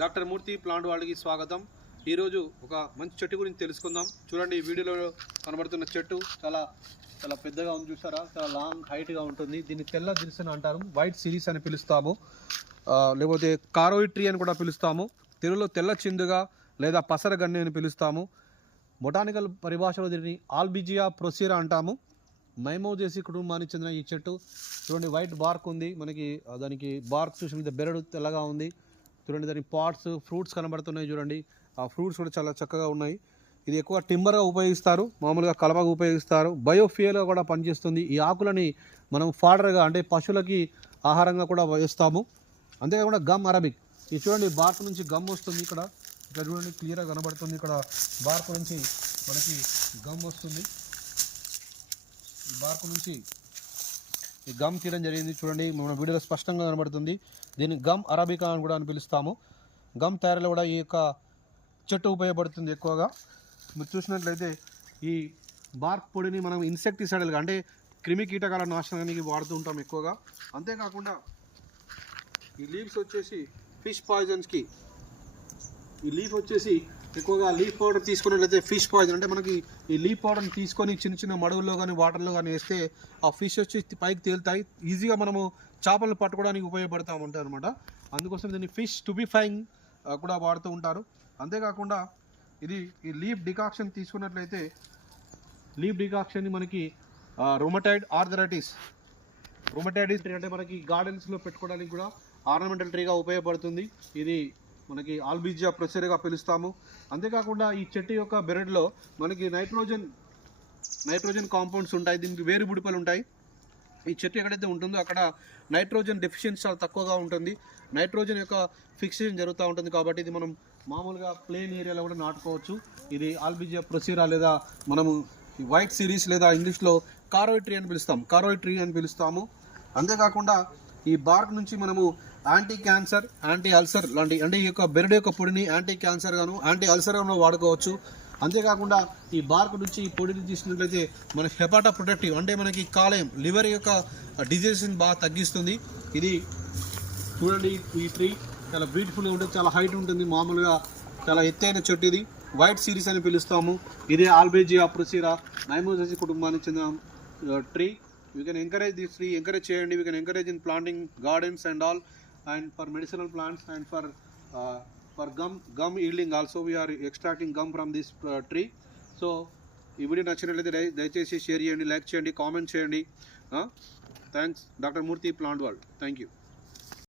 Doctor మూర్తి plant వాళ్ళకి స్వాగతం. ఈరోజు ఒక మంచి చెట్టు గురించి తెలుసుకుందాం. చూడండి, ఈ వీడియోలో కనబడుతున్న చెట్టు చాలా చాలా పెద్దగా ఉంది, చూసారా? చాలా లాంగ్ హైట్గా ఉంటుంది. దీన్ని తెల్ల దిల్సన్ అంటారు, వైట్ సిరీస్ అని పిలుస్తాము, లేకపోతే కారోయిడ్ ట్రీ అని కూడా పిలుస్తాము. తెలుగులో తెల్ల చిందుగా లేదా పసర గన్ని అని పిలుస్తాము. బొటానికల్ పరిభాషలో దీన్ని ఆల్బిజియా ప్రొసీరా అంటాము. మైమోజేసి కుటుంబానికి చెందిన ఈ చెట్టు చూడండి, వైట్ బార్క్ ఉంది. మనకి దానికి బార్క్ చూసిన బెరడు తెల్లగా ఉంది. చూడండి, దాని పాట్స్ ఫ్రూట్స్ కనబడుతున్నాయి. చూడండి, ఆ ఫ్రూట్స్ కూడా చాలా చక్కగా ఉన్నాయి. ఇది ఎక్కువ టింబర్గా ఉపయోగిస్తారు, మామూలుగా కలపగా ఉపయోగిస్తారు, బయోఫ్యూయల్గా కూడా పనిచేస్తుంది. ఈ ఆకులని మనం ఫాడర్గా అంటే పశువులకి ఆహారంగా కూడా వేస్తాము. అంతేకాకుండా గమ్ అరబిక్, ఇది చూడండి, బార్క్ నుంచి గమ్ వస్తుంది. ఇక్కడ చూడండి, క్లియర్గా కనబడుతుంది. ఇక్కడ బార్క్ నుంచి మనకి గమ్ వస్తుంది. ఈ బార్క్ నుంచి ఈ గమ్ తీయడం జరిగింది. చూడండి, మన వీడియోలో స్పష్టంగా కనబడుతుంది. దీన్ని గమ్ అరబికా అని కూడా పిలుస్తాము. గమ్ తయారీలో కూడా ఈ యొక్క చెట్టు ఉపయోగపడుతుంది ఎక్కువగా. మీరు చూసినట్లయితే ఈ బార్క్ పొడిని మనం ఇన్సెక్టిసైడల్గా అంటే క్రిమి కీటకాల నాశనానికి వాడుతూ ఉంటాం ఎక్కువగా. అంతేకాకుండా ఈ లీవ్స్ వచ్చేసి ఫిష్ పాయిజన్స్కి, ఈ లీఫ్ వచ్చేసి ఎక్కువగా లీఫ్ పౌడర్ తీసుకున్నట్లయితే ఫిష్ పాయిజన్ అంటే మనకి ఈ లీఫ్ పౌడర్ని తీసుకొని చిన్న చిన్న మడుగుల్లో కానీ వాటర్లో కానీ వేస్తే ఆ ఫిష్ వచ్చి పైకి తేలుతాయి. ఈజీగా మనము చేపలను పట్టుకోవడానికి ఉపయోగపడుతూ ఉంటాయి అనమాట. అందుకోసం దీన్ని ఫిష్ టుబిఫైయింగ్ కూడా వాడుతూ ఉంటారు. అంతేకాకుండా ఈ లీఫ్ డికాక్షన్ తీసుకున్నట్లయితే లీఫ్ డికాక్షన్ని మనకి రొమటైడ్ ఆర్థరైటిస్ అంటే మనకి గార్డెన్స్లో పెట్టుకోవడానికి కూడా ఆర్నమెంటల్ ట్రీగా ఉపయోగపడుతుంది. ఇది మనకి ఆల్బిజియా ప్రొసీరాగా పిలుస్తాము. అంతేకాకుండా ఈ చెట్టు యొక్క బెరడులో మనకి నైట్రోజన్ కాంపౌండ్స్ ఉంటాయి. దీనికి వేరు బుడిపలు ఉంటాయి. ఈ చెట్టు ఎక్కడైతే ఉంటుందో అక్కడ నైట్రోజన్ డెఫిషియన్సీ చాలా తక్కువగా ఉంటుంది. నైట్రోజన్ యొక్క ఫిక్సేషన్ జరుగుతూ ఉంటుంది. కాబట్టి ఇది మనం మామూలుగా ప్లేన్ ఏరియాలో కూడా నాటుకోవచ్చు. ఇది ఆల్బిజియా ప్రొసీరా లేదా మనము వైట్ సిరీస్ లేదా ఇంగ్లీష్లో కారోయిడ్ ట్రీ అని పిలుస్తాము. అంతేకాకుండా ఈ బార్క్ నుంచి మనము యాంటీ క్యాన్సర్, యాంటీ అల్సర్ లాంటి అంటే ఈ యొక్క బెరడు యొక్క పొడిని యాంటీ క్యాన్సర్ గాను యాంటీ అల్సర్ గాను వాడుకోవచ్చు. అంతేకాకుండా ఈ బార్క్ నుంచి ఈ పొడిని తీసుకున్నట్లయితే మన హెపాటో ప్రొటెక్టివ్ అంటే మనకి కాలేయం లివర్ యొక్క డిజీజెస్ని బాగా తగ్గిస్తుంది. ఇది చూడండి, ఈ ట్రీ చాలా బ్యూటిఫుల్గా ఉంటుంది, చాలా హైట్ ఉంటుంది, మామూలుగా చాలా ఎత్తైన చెట్టు. ఇది వైట్ సిరీస్ అని పిలుస్తాము. ఇదే ఆల్బిజియా ప్రొసీరా మైమోజేసి కుటుంబానికి చెందిన tree. We can encourage this tree, చేయండి. We can encourage in planting gardens and all, and for medicinal plants and for gum yielding also we are extracting gum from this tree. So ఈ video నచ్చినట్లయితే దయచేసి share చేయండి, like చేయండి, comment చేయండి. Thanks. Doctor Murthy plant world. Thank you.